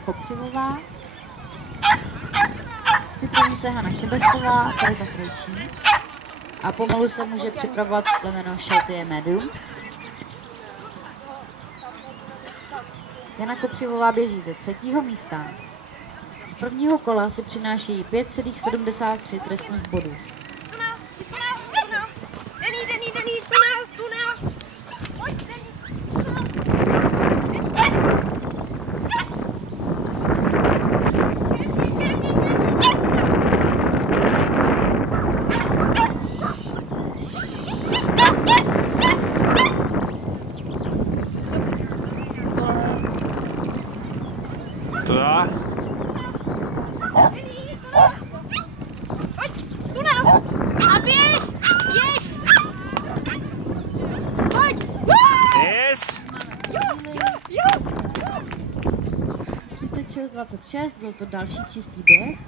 Kopřivová. Připraví se Hana Šebestová, Tereza Krejčí a pomalu se může připravovat plemeno Sheltie Medium. Jana Kopřivová běží ze 3. místa. Z 1. kola si přináší 5,73 trestních bodů. A běž! Běž! Pojď! Yes! 36,26, byl to další čistý běh.